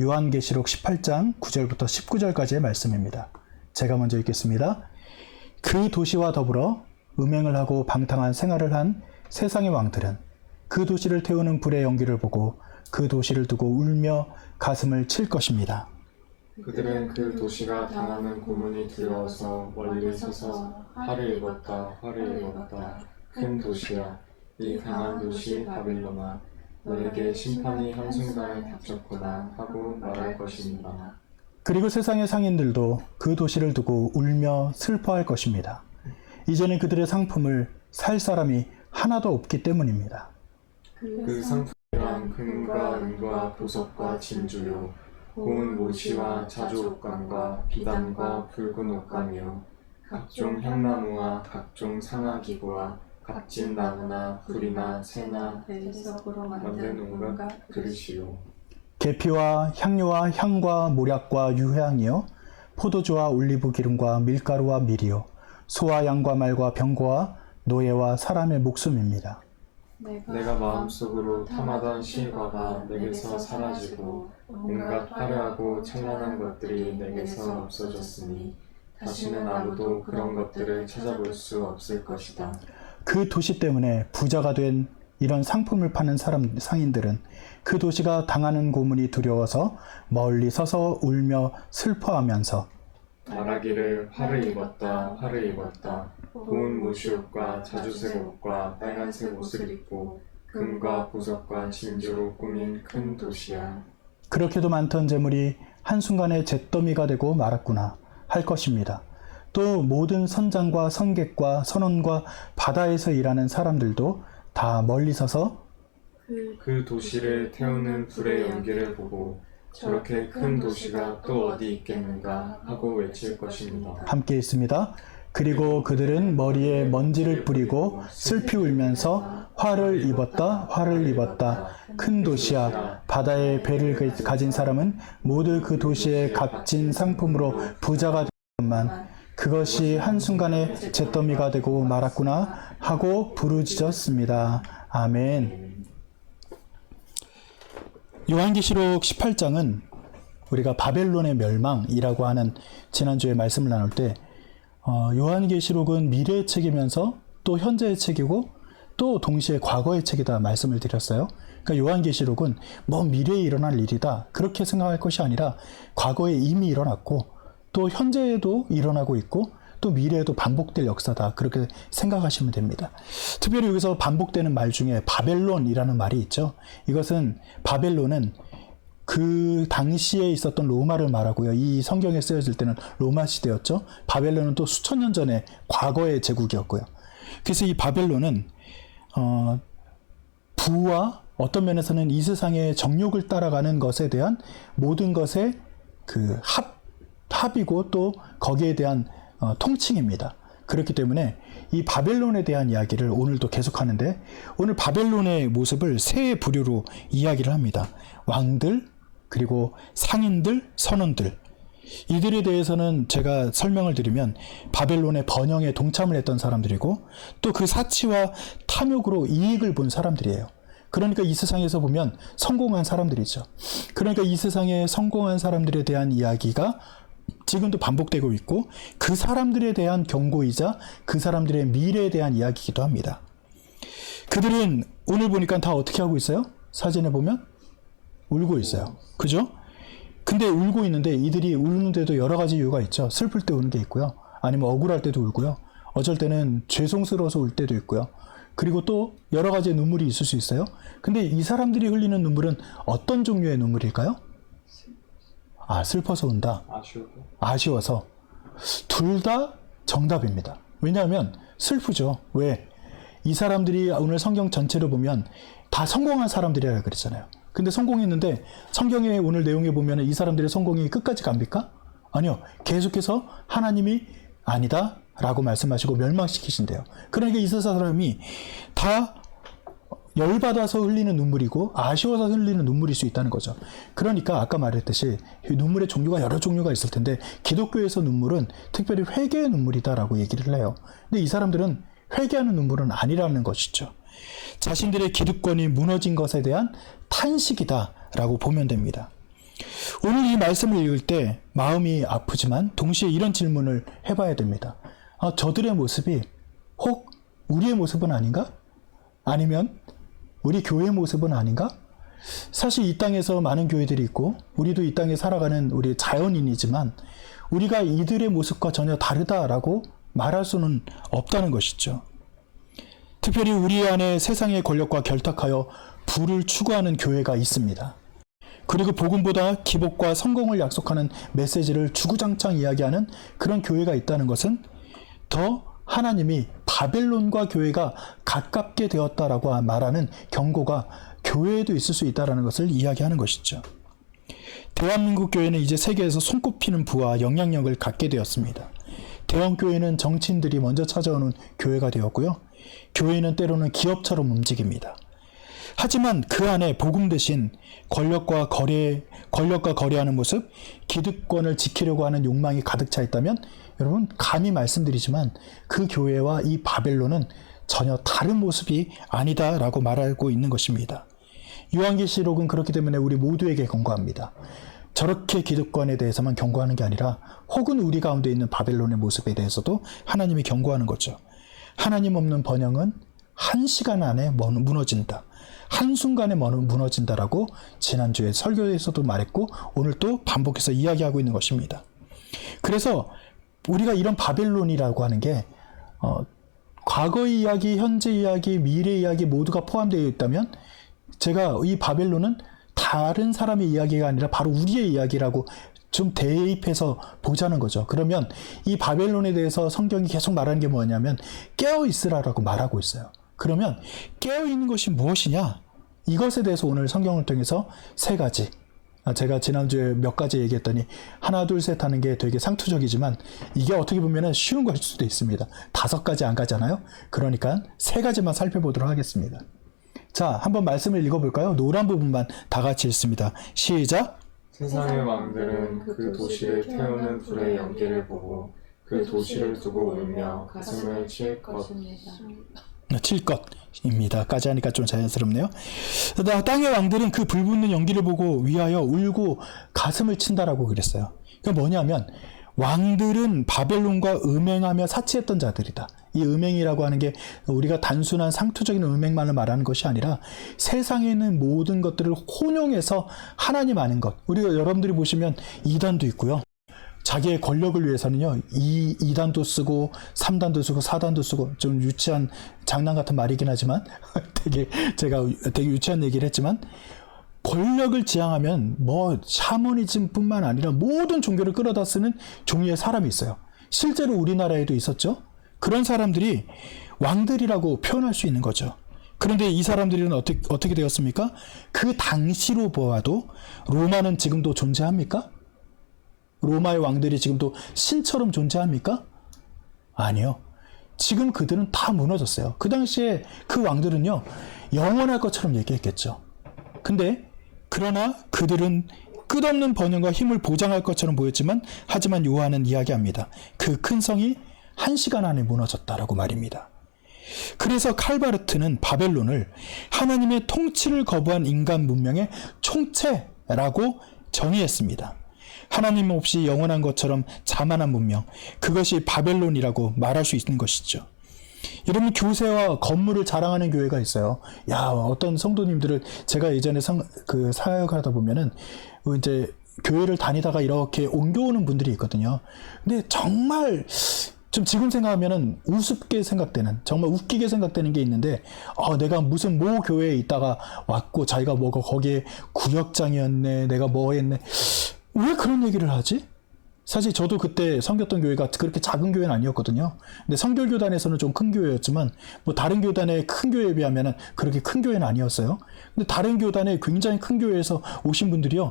요한계시록 18장 9절부터 19절까지의 말씀입니다. 제가 먼저 읽겠습니다. 그 도시와 더불어 음행을 하고 방탕한 생활을 한 세상의 왕들은 그 도시를 태우는 불의 연기를 보고 그 도시를 두고 울며 가슴을 칠 것입니다. 그들은 그 도시가 당하는 고문이 두려워서 멀리 서서 화를 입었다, 화를 입었다. 큰 도시야, 이 강한 도시 바빌론아, 너에게 심판이 한순간에 닥쳤구나 하고 말할 것입니다. 그리고 세상의 상인들도 그 도시를 두고 울며 슬퍼할 것입니다. 이제는 그들의 상품을 살 사람이 하나도 없기 때문입니다. 그 상품이란 금과 은과 보석과 진주요, 고운 모시와 자주 옷감과 비단과 붉은 옷감이요, 각종 향나무와 각종 상아기구와 값진 나무나 불이나 새나 배석으로 만든 온갖 그릇이요, 계피와 향료와 향과 모략과 유향이요, 포도주와 올리브 기름과 밀가루와 밀이요, 소와 양과 말과 병거와 노예와 사람의 목숨입니다. 내가 마음속으로 탐하던 실과가 내게서 사라지고 온갖 화려하고 찬란한 것들이 내게서 없어졌으니 다시는 아무도 그런 것들을 찾아볼 수 없을 것이다. 그 도시 때문에 부자가 된 이런 상품을 파는 상인들은 그 도시가 당하는 고문이 두려워서 멀리 서서 울며 슬퍼하면서 말하기를 화를 입었다, 화를 입었다. 고운 모시옷과 자주색 옷과 빨간색 옷을 입고 금과 보석과 진주로 꾸민 큰 도시야. 그렇게도 많던 재물이 한순간에 잿더미가 되고 말았구나 할 것입니다. 또 모든 선장과 선객과 선원과 바다에서 일하는 사람들도 다 멀리 서서 그 도시를 태우는 불의 연기를 보고 저렇게 큰 도시가 또 어디 있겠는가 하고 외칠 것입니다. 함께 있습니다. 그리고 그들은 머리에 먼지를 뿌리고 슬피 울면서 화를 입었다, 화를 입었다. 큰 도시야, 바다에 배를 가진 사람은 모두 그 도시의 값진 상품으로 부자가 되었건만 그것이 한순간에 잿더미가 되고 말았구나 하고 부르짖었습니다. 아멘. 요한계시록 18장은 우리가 바벨론의 멸망이라고 하는 지난주에 말씀을 나눌 때 요한계시록은 미래의 책이면서 또 현재의 책이고 또 동시에 과거의 책이다 말씀을 드렸어요. 그러니까 요한계시록은 미래에 일어날 일이다 그렇게 생각할 것이 아니라 과거에 이미 일어났고 또 현재에도 일어나고 있고 또 미래에도 반복될 역사다 그렇게 생각하시면 됩니다. 특별히 여기서 반복되는 말 중에 바벨론이라는 말이 있죠. 이것은 바벨론은 그 당시에 있었던 로마를 말하고요. 이 성경에 쓰여질 때는 로마 시대였죠. 바벨론은 또 수천 년 전에 과거의 제국이었고요. 그래서 이 바벨론은 부와 어떤 면에서는 이 세상의 정욕을 따라가는 것에 대한 모든 것의 그 합이고 또 거기에 대한 통칭입니다. 그렇기 때문에 이 바벨론에 대한 이야기를 오늘도 계속하는데 오늘 바벨론의 모습을 세 부류로 이야기를 합니다. 왕들, 그리고 상인들, 선원들. 이들에 대해서는 제가 설명을 드리면 바벨론의 번영에 동참을 했던 사람들이고 또 그 사치와 탐욕으로 이익을 본 사람들이에요. 그러니까 이 세상에서 보면 성공한 사람들이죠. 그러니까 이 세상에 성공한 사람들에 대한 이야기가 지금도 반복되고 있고 그 사람들에 대한 경고이자 그 사람들의 미래에 대한 이야기이기도 합니다. 그들은 오늘 보니까 다 어떻게 하고 있어요? 사진에 보면 울고 있어요. 그죠? 근데 울고 있는데 이들이 우는데도 여러 가지 이유가 있죠. 슬플 때 우는 게 있고요. 아니면 억울할 때도 울고요. 어쩔 때는 죄송스러워서 울 때도 있고요. 그리고 또 여러 가지의 눈물이 있을 수 있어요. 근데 이 사람들이 흘리는 눈물은 어떤 종류의 눈물일까요? 슬퍼서 운다. 아쉬워서. 둘 다 정답입니다. 왜냐하면 슬프죠. 왜? 이 사람들이 오늘 성경 전체를 보면 다 성공한 사람들이라고 그랬잖아요. 근데 성공했는데 성경의 오늘 내용에 보면 이 사람들의 성공이 끝까지 갑니까? 아니요. 계속해서 하나님이 아니다 라고 말씀하시고 멸망시키신대요. 그러니까 이 사람이 다 열받아서 흘리는 눈물이고 아쉬워서 흘리는 눈물일 수 있다는 거죠. 그러니까 아까 말했듯이 눈물의 종류가 여러 종류가 있을 텐데 기독교에서 눈물은 특별히 회개의 눈물이다라고 얘기를 해요. 근데 이 사람들은 회개하는 눈물은 아니라는 것이죠. 자신들의 기득권이 무너진 것에 대한 탄식이다라고 보면 됩니다. 오늘 이 말씀을 읽을 때 마음이 아프지만 동시에 이런 질문을 해봐야 됩니다. 저들의 모습이 혹 우리의 모습은 아닌가? 아니면 우리 교회의 모습은 아닌가? 사실 이 땅에서 많은 교회들이 있고 우리도 이 땅에 살아가는 우리 자연인이지만 우리가 이들의 모습과 전혀 다르다라고 말할 수는 없다는 것이죠. 특별히 우리 안에 세상의 권력과 결탁하여 부를 추구하는 교회가 있습니다. 그리고 복음보다 기복과 성공을 약속하는 메시지를 주구장창 이야기하는 그런 교회가 있다는 것은 더 하나님이 바벨론과 교회가 가깝게 되었다라고 말하는 경고가 교회에도 있을 수 있다는 것을 이야기하는 것이죠. 대한민국 교회는 이제 세계에서 손꼽히는 부와 영향력을 갖게 되었습니다. 대형교회는 정치인들이 먼저 찾아오는 교회가 되었고요. 교회는 때로는 기업처럼 움직입니다. 하지만 그 안에 복음 대신 권력과 거래하는 모습, 기득권을 지키려고 하는 욕망이 가득 차 있다면 여러분 감히 말씀드리지만 그 교회와 이 바벨론은 전혀 다른 모습이 아니다라고 말하고 있는 것입니다. 요한계시록은 그렇기 때문에 우리 모두에게 경고합니다. 저렇게 기득권에 대해서만 경고하는 게 아니라 혹은 우리 가운데 있는 바벨론의 모습에 대해서도 하나님이 경고하는 거죠. 하나님 없는 번영은 한 시간 안에 무너진다. 한순간에 무너진다라고 지난주에 설교에서도 말했고 오늘 또 반복해서 이야기하고 있는 것입니다. 그래서 우리가 이런 바벨론이라고 하는 게 과거의 이야기, 현재 이야기, 미래 이야기 모두가 포함되어 있다면 제가 이 바벨론은 다른 사람의 이야기가 아니라 바로 우리의 이야기라고 좀 대입해서 보자는 거죠. 그러면 이 바벨론에 대해서 성경이 계속 말하는 게 뭐냐면 깨어 있으라라고 말하고 있어요. 그러면 깨어 있는 것이 무엇이냐? 이것에 대해서 오늘 성경을 통해서 세 가지. 제가 지난주에 몇 가지 얘기했더니 하나 둘 셋 하는 게 되게 상투적이지만 이게 어떻게 보면 쉬운 걸 수도 있습니다. 5가지 안 가잖아요. 그러니까 세 가지만 살펴보도록 하겠습니다. 자, 한번 말씀을 읽어볼까요? 노란 부분만 다 같이 읽습니다. 시작! 세상의 왕들은 그 도시를 태우는 불의 연기를 보고 그 도시를 두고 울며 가슴을 칠 것입니다. 칠 것입니다. 까지 하니까 좀 자연스럽네요. 땅의 왕들은 그 불붙는 연기를 보고 위하여 울고 가슴을 친다라고 그랬어요. 그게 뭐냐면 왕들은 바벨론과 음행하며 사치했던 자들이다. 이 음행이라고 하는 게 우리가 단순한 상투적인 음행만을 말하는 것이 아니라 세상에 있는 모든 것들을 혼용해서 하나님 아는 것. 우리가 여러분들이 보시면 이단도 있고요. 자기의 권력을 위해서는요, 2단도 쓰고 3단도 쓰고 4단도 쓰고 좀 유치한 장난 같은 말이긴 하지만 제가 되게 유치한 얘기를 했지만 권력을 지향하면 뭐 샤머니즘뿐만 아니라 모든 종교를 끌어다 쓰는 종류의 사람이 있어요. 실제로 우리나라에도 있었죠. 그런 사람들이 왕들이라고 표현할 수 있는 거죠. 그런데 이 사람들은 어떻게 되었습니까? 그 당시로 보아도 로마는 지금도 존재합니까? 로마의 왕들이 지금도 신처럼 존재합니까? 아니요. 지금 그들은 다 무너졌어요. 그 당시에 그 왕들은요, 영원할 것처럼 얘기했겠죠. 근데 그러나 그들은 끝없는 번영과 힘을 보장할 것처럼 보였지만 하지만 요한은 이야기합니다. 그 큰 성이 1시간 안에 무너졌다라고 말입니다. 그래서 칼바르트는 바벨론을 하나님의 통치를 거부한 인간 문명의 총체라고 정의했습니다. 하나님 없이 영원한 것처럼 자만한 문명, 그것이 바벨론이라고 말할 수 있는 것이죠. 여러분, 교세와 건물을 자랑하는 교회가 있어요. 야, 어떤 성도님들을 제가 예전에 사역하다 보면은 이제 교회를 다니다가 이렇게 옮겨오는 분들이 있거든요. 근데 정말 좀 지금 생각하면은 우습게 생각되는, 정말 웃기게 생각되는 게 있는데, 내가 무슨 모 교회에 있다가 왔고 자기가 뭐가 거기에 구역장이었네, 내가 뭐 했네. 왜 그런 얘기를 하지? 사실 저도 그때 섬겼던 교회가 그렇게 작은 교회는 아니었거든요. 근데 성결교단에서는 좀 큰 교회였지만 뭐 다른 교단의 큰 교회에 비하면 그렇게 큰 교회는 아니었어요. 근데 다른 교단의 굉장히 큰 교회에서 오신 분들이요,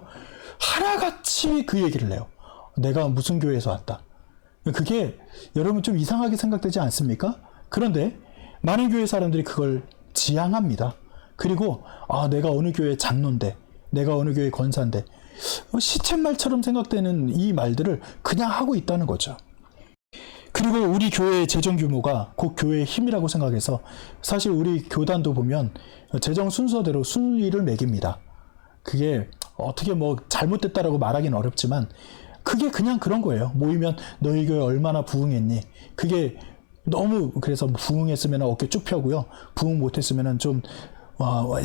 하나같이 그 얘기를 해요. 내가 무슨 교회에서 왔다. 그게 여러분 좀 이상하게 생각되지 않습니까? 그런데 많은 교회 사람들이 그걸 지향합니다. 그리고 내가 어느 교회 장로인데, 내가 어느 교회 권사인데, 시쳇말처럼 생각되는 이 말들을 그냥 하고 있다는 거죠. 그리고 우리 교회의 재정 규모가 곧 교회의 힘이라고 생각해서 사실 우리 교단도 보면 재정 순서대로 순위를 매깁니다. 그게 어떻게 뭐 잘못됐다라고 말하기는 어렵지만 그게 그냥 그런 거예요. 모이면 너희 교회 얼마나 부흥했니? 그게 너무 그래서 부흥했으면 어깨 쭉 펴고요. 부흥 못했으면 좀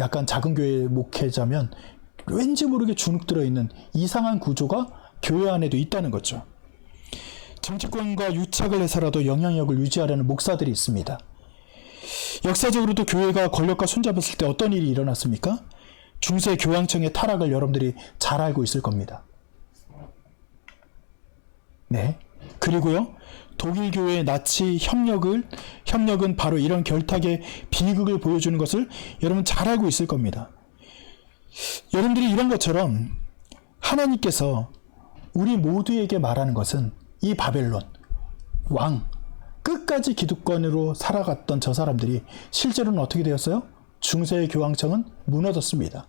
약간 작은 교회 목회자면 왠지 모르게 주눅 들어있는 이상한 구조가 교회 안에도 있다는 거죠. 정치권과 유착을 해서라도 영향력을 유지하려는 목사들이 있습니다. 역사적으로도 교회가 권력과 손잡았을 때 어떤 일이 일어났습니까? 중세 교황청의 타락을 여러분들이 잘 알고 있을 겁니다. 네. 그리고요, 독일 교회의 나치 협력은 바로 이런 결탁의 비극을 보여주는 것을 여러분 잘 알고 있을 겁니다. 여러분들이 이런 것처럼 하나님께서 우리 모두에게 말하는 것은 이 바벨론 왕 끝까지 기득권으로 살아갔던 저 사람들이 실제로는 어떻게 되었어요? 중세의 교황청은 무너졌습니다.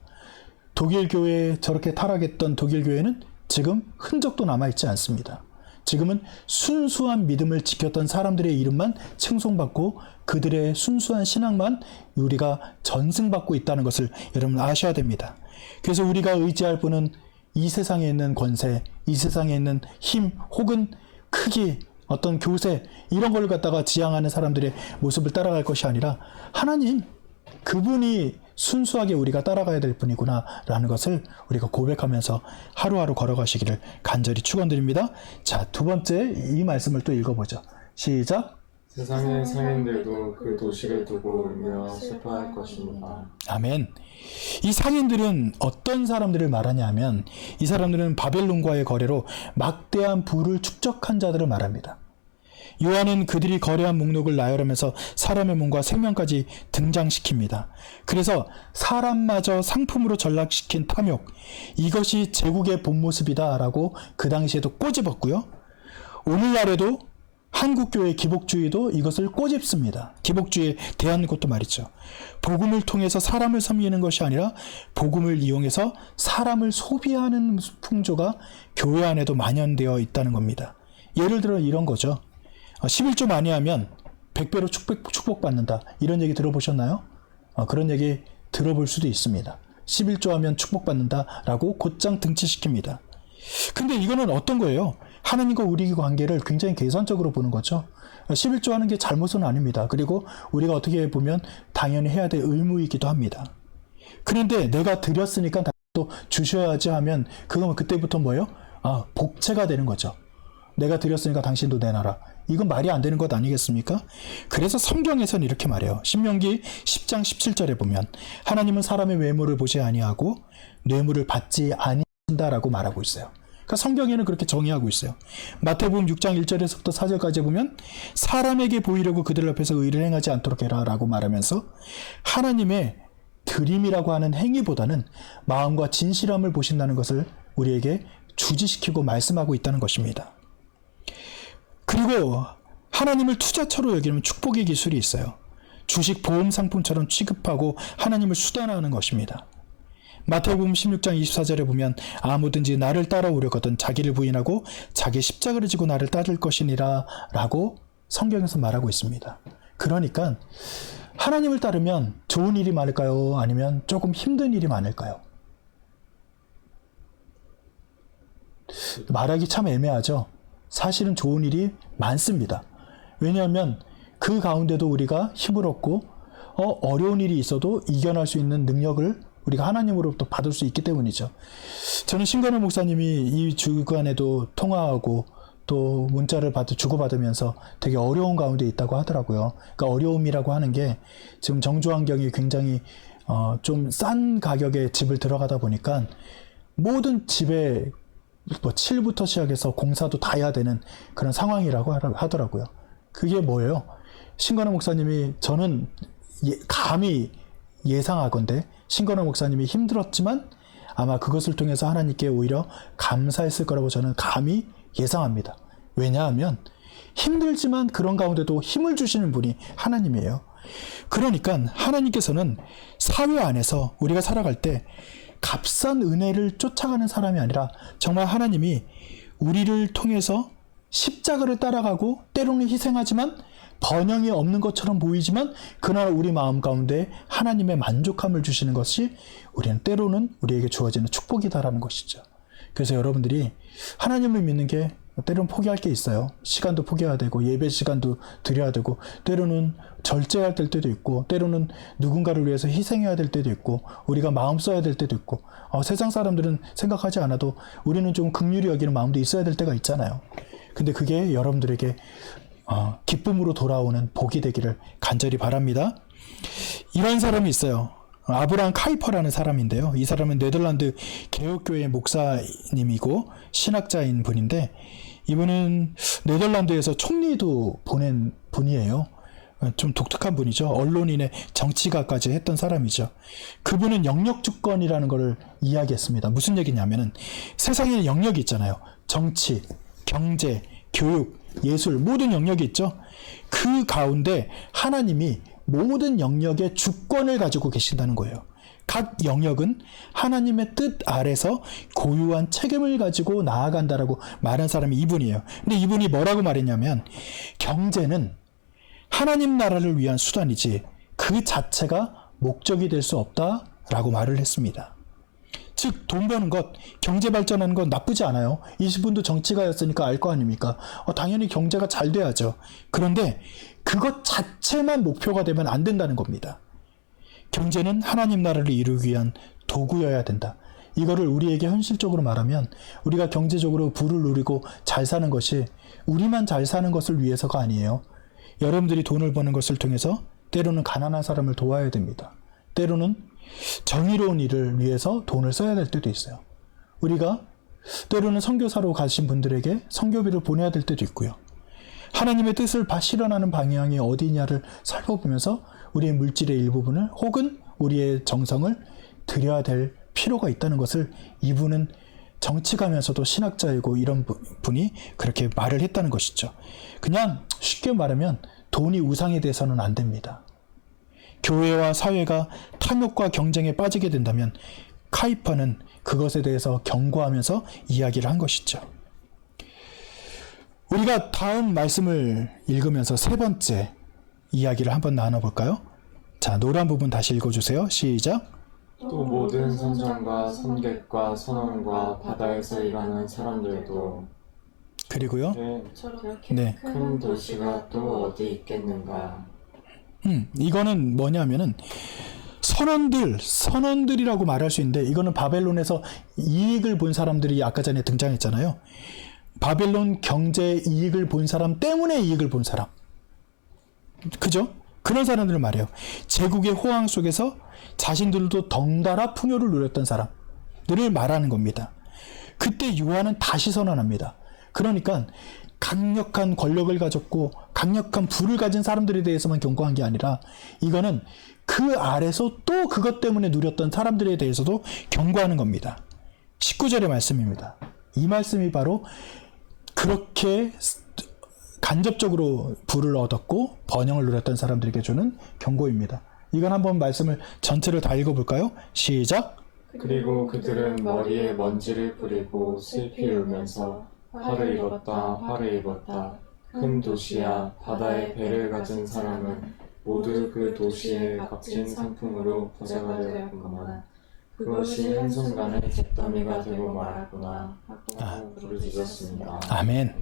독일 교회에 저렇게 타락했던 독일 교회는 지금 흔적도 남아있지 않습니다. 지금은 순수한 믿음을 지켰던 사람들의 이름만 칭송받고 그들의 순수한 신앙만 우리가 전승받고 있다는 것을 여러분 아셔야 됩니다. 그래서 우리가 의지할 분은 이 세상에 있는 권세, 이 세상에 있는 힘 혹은 크기, 어떤 교세 이런 걸 갖다가 지향하는 사람들의 모습을 따라갈 것이 아니라 하나님, 그분이 순수하게 우리가 따라가야 될 분이구나 라는 것을 우리가 고백하면서 하루하루 걸어가시기를 간절히 축원드립니다. 자, 두 번째 이 말씀을 또 읽어보죠. 시작. 세상의 상인들도 그 도시를 두고 울며 슬퍼할 것입니다. 아멘. 이 상인들은 어떤 사람들을 말하냐 하면 이 사람들은 바벨론과의 거래로 막대한 부를 축적한 자들을 말합니다. 요한은 그들이 거래한 목록을 나열하면서 사람의 몸과 생명까지 등장시킵니다. 그래서 사람마저 상품으로 전락시킨 탐욕, 이것이 제국의 본 모습이다 라고 그 당시에도 꼬집었고요. 오늘날에도 한국교회 기복주의도 이것을 꼬집습니다. 기복주의에 대한 것도 말이죠. 복음을 통해서 사람을 섬기는 것이 아니라 복음을 이용해서 사람을 소비하는 풍조가 교회 안에도 만연되어 있다는 겁니다. 예를 들어 이런 거죠. 11조 많이 하면 100배로 축복받는다. 이런 얘기 들어보셨나요? 그런 얘기 들어볼 수도 있습니다. 11조 하면 축복받는다 라고 곧장 등치시킵니다. 근데 이거는 어떤 거예요? 하나님과 우리 관계를 굉장히 계산적으로 보는 거죠. 11조 하는 게 잘못은 아닙니다. 그리고 우리가 어떻게 보면 당연히 해야 될 의무이기도 합니다. 그런데 내가 드렸으니까 또 주셔야지 하면 그건 그때부터 뭐예요? 복채가 되는 거죠. 내가 드렸으니까 당신도 내놔라. 이건 말이 안 되는 것 아니겠습니까? 그래서 성경에서는 이렇게 말해요. 신명기 10장 17절에 보면 하나님은 사람의 외모를 보지 아니하고 뇌물을 받지 아니한다라고 말하고 있어요. 그러니까 성경에는 그렇게 정의하고 있어요. 마태복음 6장 1절에서부터 4절까지 보면 사람에게 보이려고 그들 앞에서 의를 행하지 않도록 해라 라고 말하면서 하나님의 드림이라고 하는 행위보다는 마음과 진실함을 보신다는 것을 우리에게 주지시키고 말씀하고 있다는 것입니다. 그리고 하나님을 투자처로 여기면 축복의 기술이 있어요. 주식 보험 상품처럼 취급하고 하나님을 수단화하는 것입니다. 마태복음 16장 24절에 보면 아무든지 나를 따라오려거든 자기를 부인하고 자기 십자가를 지고 나를 따를 것이니라 라고 성경에서 말하고 있습니다. 그러니까 하나님을 따르면 좋은 일이 많을까요? 아니면 조금 힘든 일이 많을까요? 말하기 참 애매하죠. 사실은 좋은 일이 많습니다. 왜냐하면 그 가운데도 우리가 힘을 얻고 어려운 일이 있어도 이겨낼 수 있는 능력을 우리가 하나님으로부터 받을 수 있기 때문이죠. 저는 신건호 목사님이 이 주간에도 통화하고 또 문자를 주고받으면서 되게 어려운 가운데 있다고 하더라고요. 그러니까 어려움이라고 하는 게 지금 정주 환경이 굉장히 좀 싼 가격의 집을 들어가다 보니까 모든 집에 뭐 칠부터 시작해서 공사도 다 해야 되는 그런 상황이라고 하더라고요. 그게 뭐예요? 신건호 목사님이 저는 감히 예상하건대 신건호 목사님이 힘들었지만 아마 그것을 통해서 하나님께 오히려 감사했을 거라고 저는 감히 예상합니다. 왜냐하면 힘들지만 그런 가운데도 힘을 주시는 분이 하나님이에요. 그러니까 하나님께서는 사회 안에서 우리가 살아갈 때 값싼 은혜를 쫓아가는 사람이 아니라 정말 하나님이 우리를 통해서 십자가를 따라가고 때로는 희생하지만 번영이 없는 것처럼 보이지만 그러나 우리 마음 가운데 하나님의 만족함을 주시는 것이 우리는 때로는 우리에게 주어지는 축복이다라는 것이죠. 그래서 여러분들이 하나님을 믿는 게 때로는 포기할 게 있어요. 시간도 포기해야 되고 예배 시간도 드려야 되고 때로는 절제해야 될 때도 있고 때로는 누군가를 위해서 희생해야 될 때도 있고 우리가 마음 써야 될 때도 있고 세상 사람들은 생각하지 않아도 우리는 좀 긍휼히 여기는 마음도 있어야 될 때가 있잖아요. 근데 그게 여러분들에게 기쁨으로 돌아오는 복이 되기를 간절히 바랍니다. 이런 사람이 있어요. 아브라함 카이퍼라는 사람인데요. 이 사람은 네덜란드 개혁교회 목사님이고 신학자인 분인데 이분은 네덜란드에서 총리도 보낸 분이에요. 좀 독특한 분이죠. 언론인의 정치가까지 했던 사람이죠. 그분은 영역주권이라는 걸 이야기했습니다. 무슨 얘기냐면은 세상에 영역이 있잖아요. 정치, 경제, 교육, 예술 모든 영역이 있죠. 그 가운데 하나님이 모든 영역의 주권을 가지고 계신다는 거예요. 각 영역은 하나님의 뜻 아래서 고유한 책임을 가지고 나아간다라고 말한 사람이 이분이에요. 근데 이분이 뭐라고 말했냐면 경제는 하나님 나라를 위한 수단이지 그 자체가 목적이 될 수 없다라고 말을 했습니다. 즉 돈 버는 것, 경제 발전하는 건 나쁘지 않아요. 20분도 정치가였으니까 알 거 아닙니까? 당연히 경제가 잘 돼야죠. 그런데 그것 자체만 목표가 되면 안 된다는 겁니다. 경제는 하나님 나라를 이루기 위한 도구여야 된다. 이거를 우리에게 현실적으로 말하면 우리가 경제적으로 부를 누리고 잘 사는 것이 우리만 잘 사는 것을 위해서가 아니에요. 여러분들이 돈을 버는 것을 통해서 때로는 가난한 사람을 도와야 됩니다. 때로는 정의로운 일을 위해서 돈을 써야 될 때도 있어요. 우리가 때로는 선교사로 가신 분들에게 선교비를 보내야 될 때도 있고요. 하나님의 뜻을 실현하는 방향이 어디냐를 살펴보면서 우리의 물질의 일부분을 혹은 우리의 정성을 드려야 될 필요가 있다는 것을 이분은 정치가면서도 신학자이고 이런 분이 그렇게 말을 했다는 것이죠. 그냥 쉽게 말하면 돈이 우상이 돼서는 안 됩니다. 교회와 사회가 탐욕과 경쟁에 빠지게 된다면 카이퍼는 그것에 대해서 경고하면서 이야기를 한 것이죠. 우리가 다음 말씀을 읽으면서 세 번째 이야기를 한번 나눠볼까요? 자, 노란 부분 다시 읽어주세요. 시작. 또 모든 선장과 선객과 선원과 바다에서 일하는 사람들도 그리고요. 저렇게 네. 큰 도시가 또 어디 있겠는가. 이거는 뭐냐면은 선원들이라고 말할 수 있는데 이거는 바벨론에서 이익을 본 사람들이 아까 전에 등장했잖아요. 바벨론 경제 이익을 본 사람 때문에 이익을 본 사람. 그죠? 그런 사람들을 말해요. 제국의 호황 속에서 자신들도 덩달아 풍요를 누렸던 사람들을 말하는 겁니다. 그때 요한은 다시 선언합니다. 그러니까 강력한 권력을 가졌고 강력한 부를 가진 사람들에 대해서만 경고한 게 아니라 이거는 그 아래서 또 그것 때문에 누렸던 사람들에 대해서도 경고하는 겁니다. 19절의 말씀입니다. 이 말씀이 바로 그렇게 간접적으로 부를 얻었고 번영을 누렸던 사람들에게 주는 경고입니다. 이건 한번 말씀을 전체를 다 읽어볼까요? 시작. 그리고 그들은 머리에 먼지를 뿌리고 슬피 울면서 화를 입었다 화를 입었다. 큰 도시야 바다에 배를 가진 사람은 모두 그 도시의 값진 상품으로 부자가 되었구나. 그것이 한순간에 잿더미가 되고 말았구나 하고 부르짖었습니다. 아멘.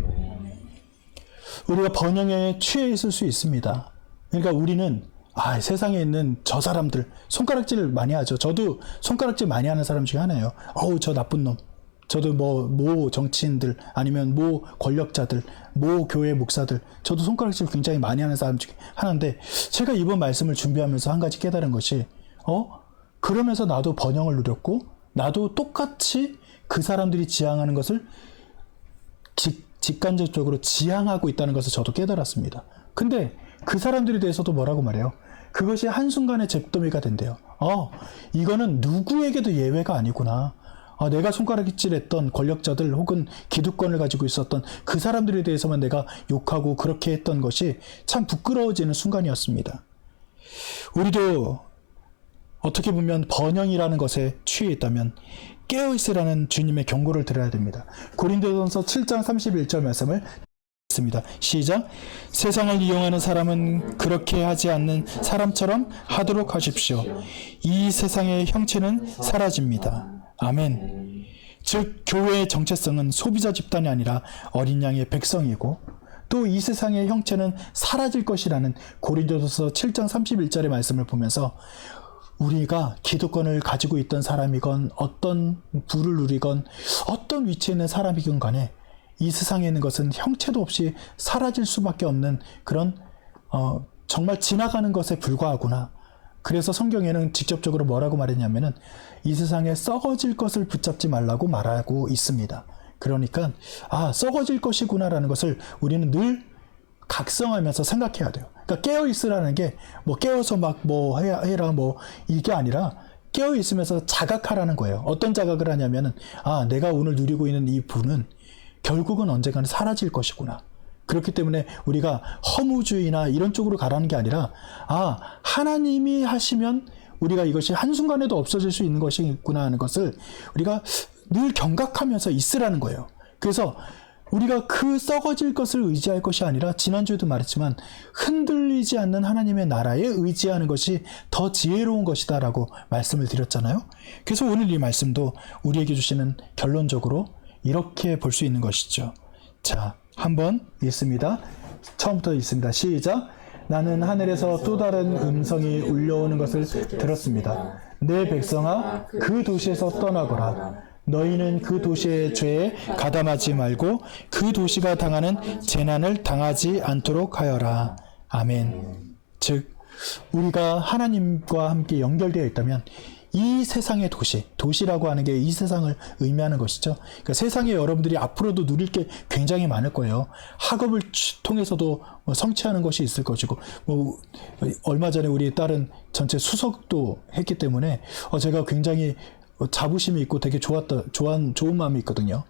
우리가 번영에 취해 있을 수 있습니다. 그러니까 우리는 세상에 있는 저 사람들 손가락질 많이 하죠. 저도 손가락질 많이 하는 사람 중에 하나예요. 저 나쁜 놈. 저도 모 정치인들 아니면 모 권력자들, 모 교회 목사들 저도 손가락질 굉장히 많이 하는 사람 중에 하나인데 제가 이번 말씀을 준비하면서 한 가지 깨달은 것이 그러면서 나도 번영을 누렸고 나도 똑같이 그 사람들이 지향하는 것을 직간접적으로 지향하고 있다는 것을 저도 깨달았습니다. 근데 그 사람들에 대해서도 뭐라고 말해요? 그것이 한순간에 잿더미가 된대요. 이거는 누구에게도 예외가 아니구나. 내가 손가락질했던 권력자들 혹은 기득권을 가지고 있었던 그 사람들에 대해서만 내가 욕하고 그렇게 했던 것이 참 부끄러워지는 순간이었습니다. 우리도 어떻게 보면 번영이라는 것에 취해 있다면 깨어있으라는 주님의 경고를 들어야 됩니다. 고린도전서 7장 31절 말씀을 있습니다. 시작. 세상을 이용하는 사람은 그렇게 하지 않는 사람처럼 하도록 하십시오. 이 세상의 형체는 사라집니다. 아멘. 즉 교회의 정체성은 소비자 집단이 아니라 어린 양의 백성이고 또 이 세상의 형체는 사라질 것이라는 고린도전서 7장 31절의 말씀을 보면서 우리가 기득권을 가지고 있던 사람이건 어떤 부를 누리건 어떤 위치에 있는 사람이건 간에 이 세상에 있는 것은 형체도 없이 사라질 수밖에 없는 그런 정말 지나가는 것에 불과하구나. 그래서 성경에는 직접적으로 뭐라고 말했냐면은 이 세상에 썩어질 것을 붙잡지 말라고 말하고 있습니다. 그러니까 썩어질 것이구나라는 것을 우리는 늘 각성하면서 생각해야 돼요. 그러니까 깨어 있으라는 게 뭐 깨어서 막 뭐 해라 뭐 이게 아니라 깨어 있으면서 자각하라는 거예요. 어떤 자각을 하냐면은 내가 오늘 누리고 있는 이 부는 결국은 언젠가는 사라질 것이구나. 그렇기 때문에 우리가 허무주의나 이런 쪽으로 가라는 게 아니라 하나님이 하시면 우리가 이것이 한순간에도 없어질 수 있는 것이구나 하는 것을 우리가 늘 경각하면서 있으라는 거예요. 그래서 우리가 그 썩어질 것을 의지할 것이 아니라 지난주에도 말했지만 흔들리지 않는 하나님의 나라에 의지하는 것이 더 지혜로운 것이다 라고 말씀을 드렸잖아요. 그래서 오늘 이 말씀도 우리에게 주시는 결론적으로 이렇게 볼 수 있는 것이죠. 자, 한번 읽습니다. 처음부터 읽습니다. 시작. 나는 하늘에서 또 다른 음성이 울려오는 것을 들었습니다. 내 백성아, 그 도시에서 떠나거라. 너희는 그 도시의 죄에 가담하지 말고 그 도시가 당하는 재난을 당하지 않도록 하여라. 아멘. 즉 우리가 하나님과 함께 연결되어 있다면 이 세상의 도시라고 하는 게 이 세상을 의미하는 것이죠. 그러니까 세상에 여러분들이 앞으로도 누릴 게 굉장히 많을 거예요. 학업을 통해서도 성취하는 것이 있을 것이고, 얼마 전에 우리 딸은 전체 수석도 했기 때문에 제가 굉장히 자부심이 있고 되게 좋은 마음이 있거든요.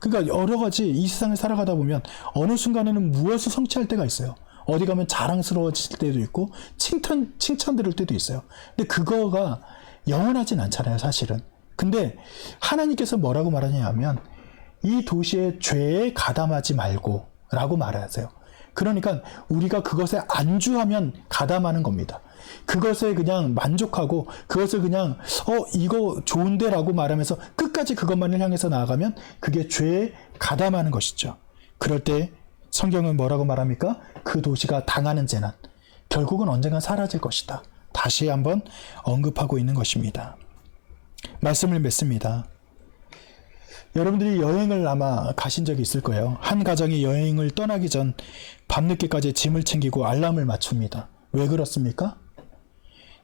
그러니까 여러 가지 이 세상을 살아가다 보면 어느 순간에는 무엇을 성취할 때가 있어요. 어디 가면 자랑스러워질 때도 있고 칭찬 들을 때도 있어요. 근데 그거가 영원하진 않잖아요, 사실은. 근데 하나님께서 뭐라고 말하냐면 이 도시의 죄에 가담하지 말고 라고 말하세요. 그러니까 우리가 그것에 안주하면 가담하는 겁니다. 그것에 그냥 만족하고 그것을 그냥 이거 좋은데 라고 말하면서 끝까지 그것만을 향해서 나아가면 그게 죄에 가담하는 것이죠. 그럴 때 성경은 뭐라고 말합니까? 그 도시가 당하는 재난, 결국은 언젠간 사라질 것이다. 다시 한번 언급하고 있는 것입니다. 말씀을 맺습니다. 여러분들이 여행을 아마 가신 적이 있을 거예요. 한 가정이 여행을 떠나기 전 밤늦게까지 짐을 챙기고 알람을 맞춥니다. 왜 그렇습니까?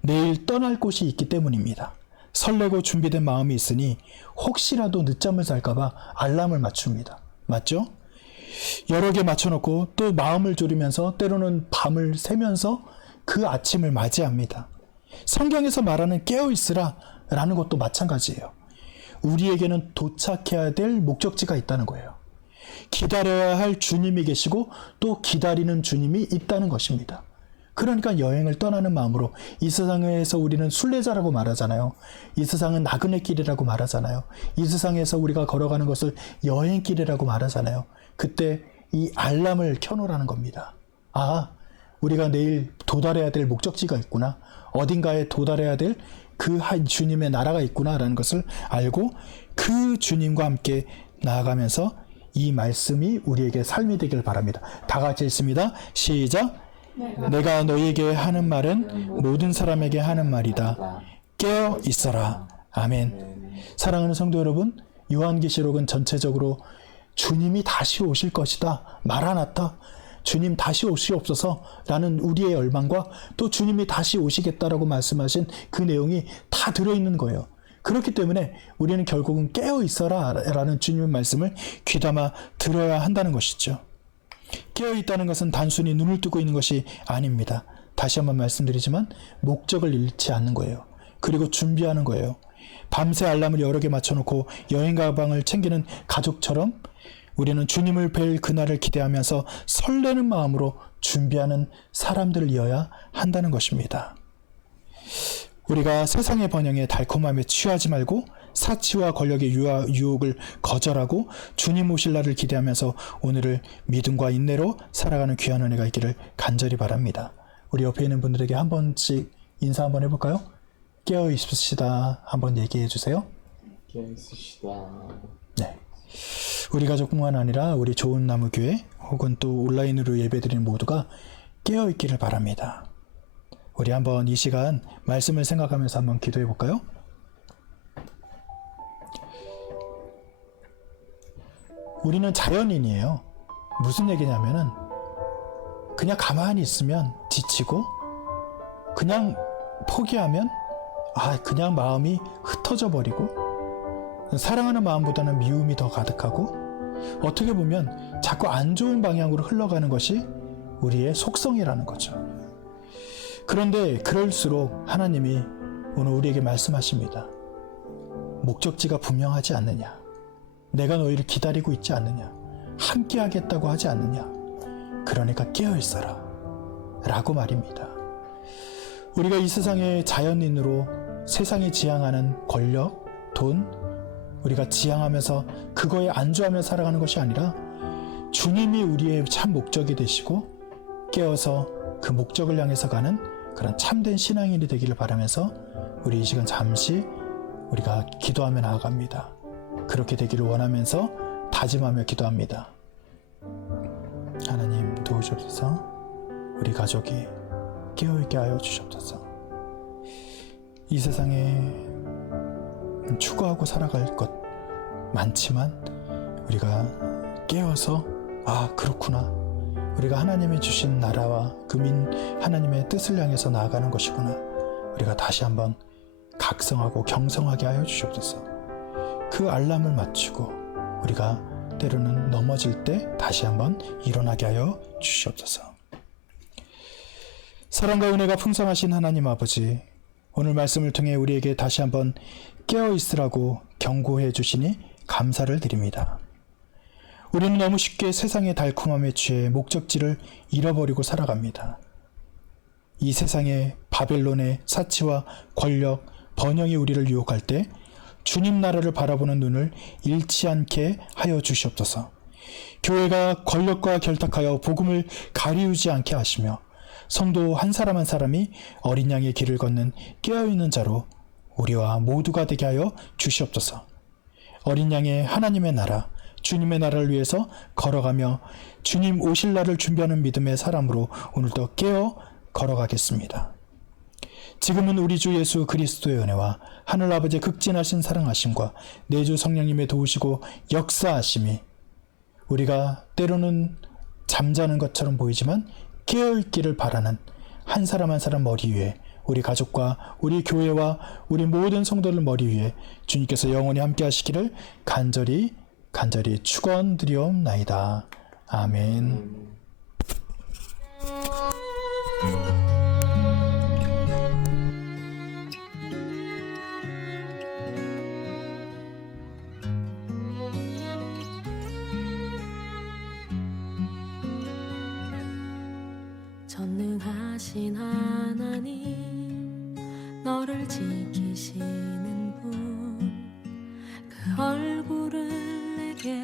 내일 떠날 곳이 있기 때문입니다. 설레고 준비된 마음이 있으니 혹시라도 늦잠을 잘까봐 알람을 맞춥니다. 맞죠? 여러 개 맞춰놓고 또 마음을 졸이면서 때로는 밤을 새면서 그 아침을 맞이합니다. 성경에서 말하는 깨어있으라 라는 것도 마찬가지예요. 우리에게는 도착해야 될 목적지가 있다는 거예요. 기다려야 할 주님이 계시고 또 기다리는 주님이 있다는 것입니다. 그러니까 여행을 떠나는 마음으로 이 세상에서 우리는 순례자라고 말하잖아요. 이 세상은 나그네 길이라고 말하잖아요. 이 세상에서 우리가 걸어가는 것을 여행길이라고 말하잖아요. 그때 이 알람을 켜놓으라는 겁니다. 우리가 내일 도달해야 될 목적지가 있구나. 어딘가에 도달해야 될 그 주님의 나라가 있구나라는 것을 알고 그 주님과 함께 나아가면서 이 말씀이 우리에게 삶이 되길 바랍니다. 다 같이 읽습니다. 시작. 내가 너희에게 하는 말은 모든 사람에게 하는 말이다. 깨어 있어라. 아멘. 사랑하는 성도 여러분, 요한계시록은 전체적으로 주님이 다시 오실 것이다. 마라나타. 주님 다시 오시옵소서 라는 우리의 열망과 또 주님이 다시 오시겠다라고 말씀하신 그 내용이 다 들어있는 거예요. 그렇기 때문에 우리는 결국은 깨어 있어라 라는 주님의 말씀을 귀담아 들어야 한다는 것이죠. 깨어 있다는 것은 단순히 눈을 뜨고 있는 것이 아닙니다. 다시 한번 말씀드리지만 목적을 잃지 않는 거예요. 그리고 준비하는 거예요. 밤새 알람을 여러 개 맞춰놓고 여행 가방을 챙기는 가족처럼 우리는 주님을 뵐 그날을 기대하면서 설레는 마음으로 준비하는 사람들이어야 한다는 것입니다. 우리가 세상의 번영에 달콤함에 취하지 말고 사치와 권력의 유혹을 거절하고 주님 오실 날을 기대하면서 오늘을 믿음과 인내로 살아가는 귀한 은혜가 있기를 간절히 바랍니다. 우리 옆에 있는 분들에게 한 번씩 인사 한번 해볼까요? 깨어 있으시다 한번 얘기해 주세요. 깨어 있으시다. 네. 우리 가족뿐만 아니라 우리 좋은 나무 교회 혹은 또 온라인으로 예배드리는 모두가 깨어 있기를 바랍니다. 우리 한번 이 시간 말씀을 생각하면서 한번 기도해 볼까요? 우리는 자연인이에요. 무슨 얘기냐면은 그냥 가만히 있으면 지치고 그냥 포기하면 그냥 마음이 흩어져 버리고 사랑하는 마음보다는 미움이 더 가득하고 어떻게 보면 자꾸 안 좋은 방향으로 흘러가는 것이 우리의 속성이라는 거죠. 그런데 그럴수록 하나님이 오늘 우리에게 말씀하십니다. 목적지가 분명하지 않느냐? 내가 너희를 기다리고 있지 않느냐? 함께 하겠다고 하지 않느냐? 그러니까 깨어있어라 라고 말입니다. 우리가 이 세상의 자연인으로 세상에 지향하는 권력, 돈, 우리가 지향하면서 그거에 안주하며 살아가는 것이 아니라 주님이 우리의 참 목적이 되시고 깨어서 그 목적을 향해서 가는 그런 참된 신앙인이 되기를 바라면서 우리 이 시간 잠시 우리가 기도하며 나아갑니다. 그렇게 되기를 원하면서 다짐하며 기도합니다. 하나님 도우시옵소서. 우리 가족이 깨어있게 하여 주시옵소서. 이 세상에 추구하고 살아갈 것 많지만 우리가 깨어서 그렇구나. 우리가 하나님이 주신 나라와 하나님의 뜻을 향해서 나아가는 것이구나. 우리가 다시 한번 각성하고 경성하게 하여 주시옵소서. 그 알람을 맞추고 우리가 때로는 넘어질 때 다시 한번 일어나게 하여 주시옵소서. 사랑과 은혜가 풍성하신 하나님 아버지, 오늘 말씀을 통해 우리에게 다시 한번 깨어 있으라고 경고해 주시니 감사를 드립니다. 우리는 너무 쉽게 세상의 달콤함에 취해 목적지를 잃어버리고 살아갑니다. 이 세상의 바벨론의 사치와 권력, 번영이 우리를 유혹할 때 주님 나라를 바라보는 눈을 잃지 않게 하여 주시옵소서. 교회가 권력과 결탁하여 복음을 가리우지 않게 하시며 성도 한 사람 한 사람이 어린 양의 길을 걷는 깨어있는 자로 우리와 모두가 되게 하여 주시옵소서. 어린 양의 하나님의 나라, 주님의 나라를 위해서 걸어가며 주님 오실 날을 준비하는 믿음의 사람으로 오늘도 깨어 걸어가겠습니다. 지금은 우리 주 예수 그리스도의 은혜와 하늘아버지의 극진하신 사랑하심과 내주 성령님의 도우시고 역사하심이 우리가 때로는 잠자는 것처럼 보이지만 깨어있기를 바라는 한 사람 한 사람 머리 위에 우리 가족과 우리 교회와 우리 모든 성도들 머리 위에 주님께서 영원히 함께 하시기를 간절히 축원드리옵나이다. 아멘. 전능하신 하나님, 너를 지키시는 분, 그 얼굴을 내게